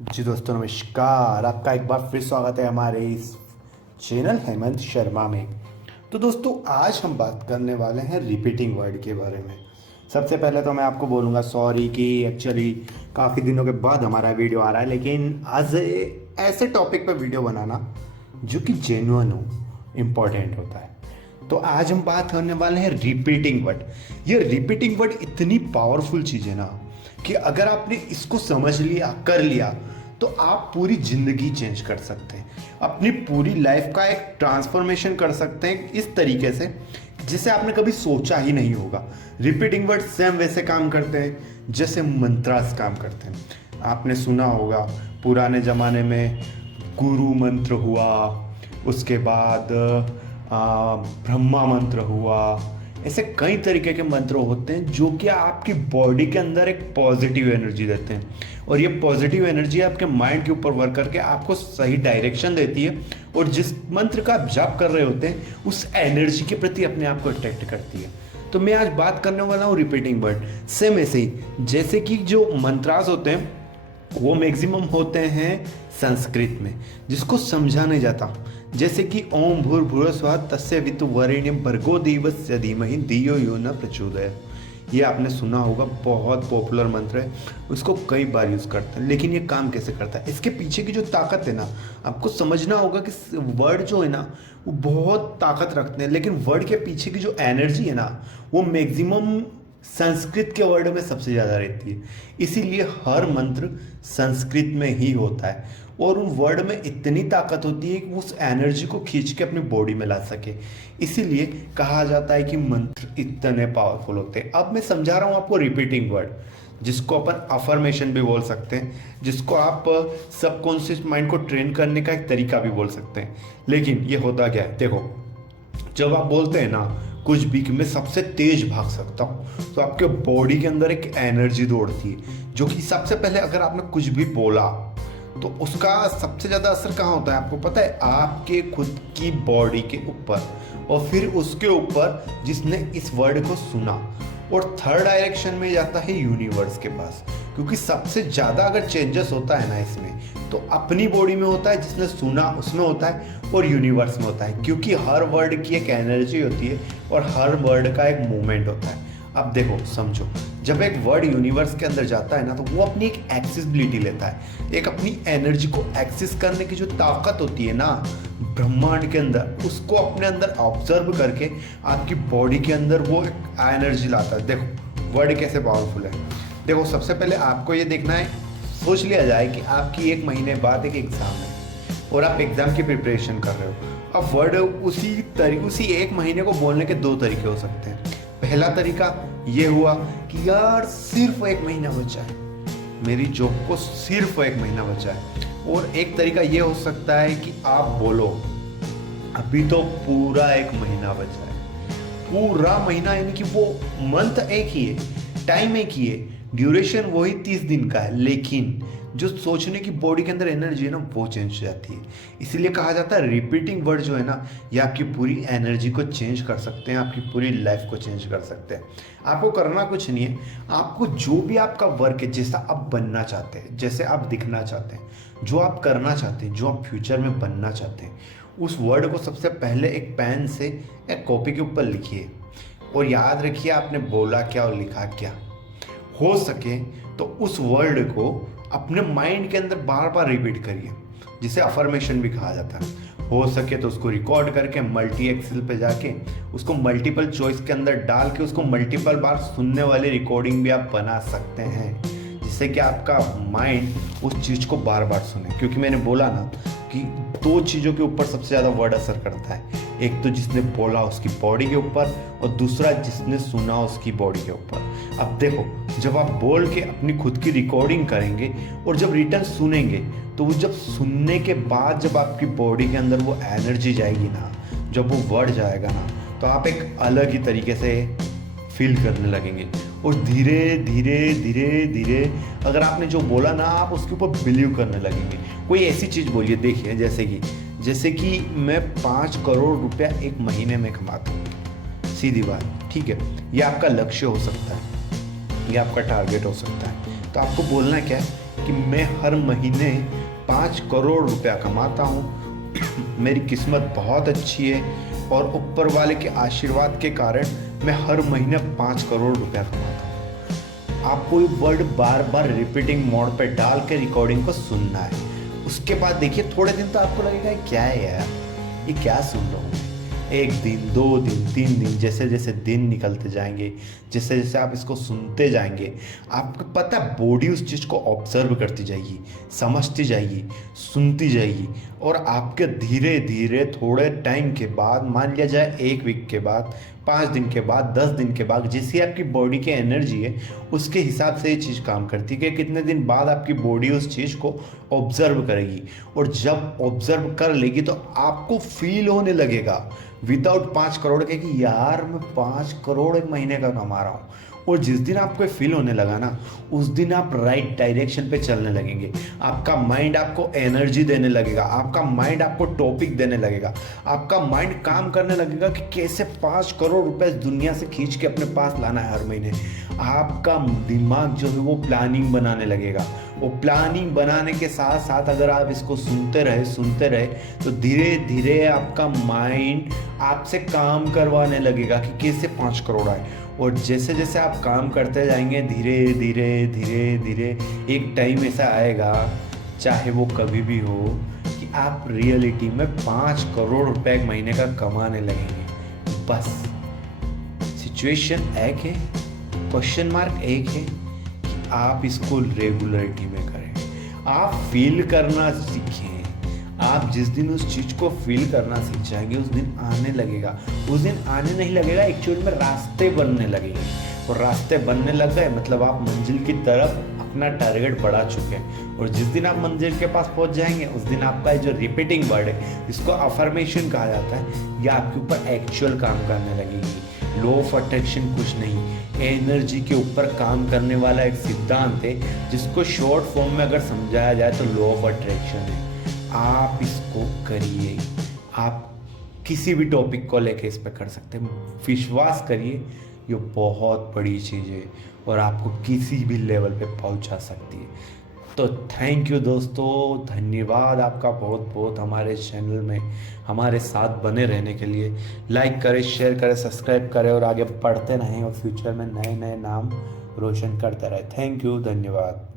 जी दोस्तों नमस्कार। आपका एक बार फिर स्वागत है हमारे इस चैनल हेमंत शर्मा में। तो दोस्तों आज हम बात करने वाले हैं रिपीटिंग वर्ड के बारे में। सबसे पहले तो मैं आपको बोलूँगा सॉरी कि एक्चुअली काफ़ी दिनों के बाद हमारा वीडियो आ रहा है, लेकिन आज ऐसे टॉपिक पर वीडियो बनाना जो कि जेन्युइन हो इम्पोर्टेंट होता है। तो आज हम बात करने वाले हैं रिपीटिंग वर्ड। ये रिपीटिंग वर्ड इतनी पावरफुल चीज़ है ना कि अगर आपने इसको समझ लिया, कर लिया, तो आप पूरी ज़िंदगी चेंज कर सकते हैं, अपनी पूरी लाइफ का एक ट्रांसफॉर्मेशन कर सकते हैं इस तरीके से जिसे आपने कभी सोचा ही नहीं होगा। रिपीटिंग वर्ड सेम वैसे काम करते हैं जैसे मंत्रास काम करते हैं। आपने सुना होगा पुराने ज़माने में गुरु मंत्र हुआ, उसके बाद ब्रह्मा मंत्र हुआ। ऐसे कई तरीके के मंत्र होते हैं जो कि आपकी बॉडी के अंदर एक पॉजिटिव एनर्जी देते हैं, और ये पॉजिटिव एनर्जी आपके माइंड के ऊपर वर्क करके आपको सही डायरेक्शन देती है, और जिस मंत्र का आप जाप कर रहे होते हैं उस एनर्जी के प्रति अपने आप को अट्रैक्ट करती है। तो मैं आज बात करने वाला हूँ रिपीटिंग वर्ड। सेम ऐसे ही जैसे कि जो मंत्रास होते हैं वो मैक्सिमम होते हैं संस्कृत में, जिसको समझा नहीं जाता, जैसे कि ओम भूर्भुवः स्वः तस्य वितुर्वरेण्यं भर्गो देवस्य धीमहि धियो यो न प्रचोदयात्। ये आपने सुना होगा, बहुत पॉपुलर मंत्र है, उसको कई बार यूज़ करते हैं। लेकिन ये काम कैसे करता है, इसके पीछे की जो ताकत है ना, आपको समझना होगा कि वर्ड जो है ना वो बहुत ताकत रखते हैं, लेकिन वर्ड के पीछे की जो एनर्जी है ना वो मैक्सिमम संस्कृत के वर्ड में सबसे ज़्यादा रहती है। इसीलिए हर मंत्र संस्कृत में ही होता है, और उन वर्ड में इतनी ताकत होती है कि उस एनर्जी को खींच के अपनी बॉडी में ला सके। इसीलिए कहा जाता है कि मंत्र इतने पावरफुल होते हैं। अब मैं समझा रहा हूँ आपको रिपीटिंग वर्ड, जिसको अपन अफर्मेशन भी बोल सकते हैं, जिसको आप सबकॉन्शियस माइंड को ट्रेन करने का एक तरीका भी बोल सकते हैं। लेकिन ये होता क्या है, देखो, जब आप बोलते हैं ना कुछ भी कि मैं सबसे तेज भाग सकता हूँ, तो आपके बॉडी के अंदर एक एनर्जी दौड़ती है, जो कि सबसे पहले अगर आपने कुछ भी बोला तो उसका सबसे ज़्यादा असर कहाँ होता है आपको पता है, आपके खुद की बॉडी के ऊपर, और फिर उसके ऊपर जिसने इस वर्ड को सुना, और थर्ड डायरेक्शन में जाता है यूनिवर्स के पास। क्योंकि सबसे ज़्यादा अगर चेंजेस होता है ना इसमें, तो अपनी बॉडी में होता है, जिसने सुना उसमें होता है, और यूनिवर्स में होता है, क्योंकि हर वर्ड की एक एनर्जी होती है और हर वर्ड का एक मूवमेंट होता है। अब देखो समझो, जब एक वर्ड यूनिवर्स के अंदर जाता है ना, तो वो अपनी एक एक्सेसिबिलिटी लेता है, एक अपनी एनर्जी को एक्सेस करने की जो ताकत होती है ना ब्रह्मांड के अंदर, उसको अपने अंदर ऑब्जर्व करके आपकी बॉडी के अंदर वो एक एनर्जी लाता है। देखो वर्ड कैसे पावरफुल है। देखो सबसे पहले आपको ये देखना है, सोच लिया जाए कि आपकी एक महीने बाद एक एग्ज़ाम है और आप एग्ज़ाम की प्रिपरेशन कर रहे हो। अब वर्ड उसी एक महीने को बोलने के दो तरीके हो सकते हैं। पहला तरीका ये हुआ कि यार सिर्फ एक महीना बचा है, मेरी जॉब को सिर्फ एक महीना बचा है। और एक तरीका ये हो सकता है कि आप बोलो अभी तो पूरा एक महीना बचा है। पूरा महीना यानी कि वो मंथ एक ही है, टाइम एक ही है, ड्यूरेशन वही 30 दिन का है, लेकिन जो सोचने की बॉडी के अंदर एनर्जी है ना वो चेंज हो जाती है। इसीलिए कहा जाता है रिपीटिंग वर्ड जो है ना, ये आपकी पूरी एनर्जी को चेंज कर सकते हैं, आपकी पूरी लाइफ को चेंज कर सकते हैं। आपको करना कुछ नहीं है, आपको जो भी आपका वर्क है, जैसा आप बनना चाहते हैं, जैसे आप दिखना चाहते हैं, जो आप करना चाहते हैं, जो आप फ्यूचर में बनना चाहते हैं, उस वर्ड को सबसे पहले एक पेन से एक कॉपी के ऊपर लिखिए, और याद रखिए आपने बोला क्या और लिखा क्या। हो सके तो उस वर्ड को अपने माइंड के अंदर बार बार रिपीट करिए, जिसे अफर्मेशन भी कहा जाता है। हो सके तो उसको रिकॉर्ड करके मल्टी एक्सेल पे जाके उसको मल्टीपल चॉइस के अंदर डाल के उसको मल्टीपल बार सुनने वाली रिकॉर्डिंग भी आप बना सकते हैं, जिससे कि आपका माइंड उस चीज़ को बार बार सुने। क्योंकि मैंने बोला ना कि दो चीज़ों के ऊपर सबसे ज़्यादा वर्ड असर करता है, एक तो जिसने बोला उसकी बॉडी के ऊपर, और दूसरा जिसने सुना उसकी बॉडी के ऊपर। अब देखो, जब आप बोल के अपनी खुद की रिकॉर्डिंग करेंगे और जब रिटर्न सुनेंगे, तो वो जब सुनने के बाद जब आपकी बॉडी के अंदर वो एनर्जी जाएगी ना, जब वो वर्ड जाएगा ना, तो आप एक अलग ही तरीके से फील करने लगेंगे, और धीरे धीरे धीरे धीरे अगर आपने जो बोला ना, आप उसके ऊपर बिलीव करने लगेंगे। कोई ऐसी चीज़ बोलिए, देखिए जैसे कि मैं 5 करोड़ रुपया एक महीने में कमाता हूँ, सीधी बात, ठीक है, ये आपका लक्ष्य हो सकता है, ये आपका टारगेट हो सकता है। तो आपको बोलना क्या है कि मैं हर महीने 5 करोड़ रुपया कमाता हूँ। मेरी किस्मत बहुत अच्छी है और ऊपर वाले के आशीर्वाद के कारण मैं हर महीने 5 करोड़ रुपया कमाता हूँ। आपको ये वर्ड बार बार रिपीटिंग मोड पे डाल के रिकॉर्डिंग को सुनना है। उसके बाद देखिए थोड़े दिन तो आपको लगेगा क्या है यार, ये क्या सुन रहा हूँ। 1 दिन 2 दिन 3 दिन जैसे जैसे दिन निकलते जाएंगे, जैसे जैसे आप इसको सुनते जाएंगे, आपको पता बॉडी उस चीज़ को ऑब्जर्व करती जाएगी, समझती जाएगी, सुनती जाएगी और आपके धीरे धीरे थोड़े टाइम के बाद, मान लिया जाए 1 वीक के बाद, 5 दिन के बाद, 10 दिन के बाद, जैसी आपकी बॉडी की एनर्जी है उसके हिसाब से ये चीज़ काम करती है कि कितने दिन बाद आपकी बॉडी उस चीज़ को ऑब्जर्व करेगी। और जब ऑब्जर्व कर लेगी तो आपको फील होने लगेगा विदाउट 5 करोड़ के कि यार मैं 5 करोड़ एक महीने का कमा रहा हूँ। और जिस दिन आपको फील होने लगा ना, उस दिन आप राइट डायरेक्शन पे चलने लगेंगे। आपका माइंड आपको एनर्जी देने लगेगा, आपका माइंड आपको टॉपिक देने लगेगा, आपका माइंड काम करने लगेगा कि कैसे 5 करोड़ रुपए इस दुनिया से खींच के अपने पास लाना है हर महीने। आपका दिमाग जो है वो प्लानिंग बनाने लगेगा। वो प्लानिंग बनाने के साथ साथ अगर आप इसको सुनते रहे तो धीरे धीरे आपका माइंड आपसे काम करवाने लगेगा कि कैसे 5 करोड़ आए। और जैसे जैसे आप काम करते जाएंगे धीरे धीरे धीरे धीरे एक टाइम ऐसा आएगा, चाहे वो कभी भी हो, कि आप रियलिटी में 5 करोड़ रुपए एक महीने का कमाने लगेंगे। बस सिचुएशन एक है, क्वेश्चन मार्क एक है कि आप इसको रेगुलरिटी में करें। आप फील करना सीखें। आप जिस दिन उस चीज़ को फील करना सीख जाएंगे उस दिन आने लगेगा। उस दिन आने नहीं लगेगा, एक्चुअली में रास्ते बनने लगेंगे। और रास्ते बनने लग गए मतलब आप मंजिल की तरफ अपना टारगेट बढ़ा चुके हैं। और जिस दिन आप मंजिल के पास पहुंच जाएंगे उस दिन आपका जो रिपीटिंग वर्ड है, इसको अफर्मेशन कहा जाता है, यह आपके ऊपर एक्चुअल काम करने लगेगी। लॉ ऑफ अट्रैक्शन कुछ नहीं, एनर्जी के ऊपर काम करने वाला एक सिद्धांत है जिसको शॉर्ट फॉर्म में अगर समझाया जाए तो लॉ ऑफ अट्रैक्शन है। आप इसको करिए, आप किसी भी टॉपिक को लेके इस पर कर सकते हैं। विश्वास करिए, ये बहुत बड़ी चीज़ है और आपको किसी भी लेवल पे पहुंचा सकती है। तो थैंक यू दोस्तों, धन्यवाद आपका बहुत बहुत हमारे चैनल में हमारे साथ बने रहने के लिए। लाइक करें, शेयर करें, सब्सक्राइब करें और आगे पढ़ते रहें और फ्यूचर में नए नए नाम रोशन करते रहें। थैंक यू, धन्यवाद।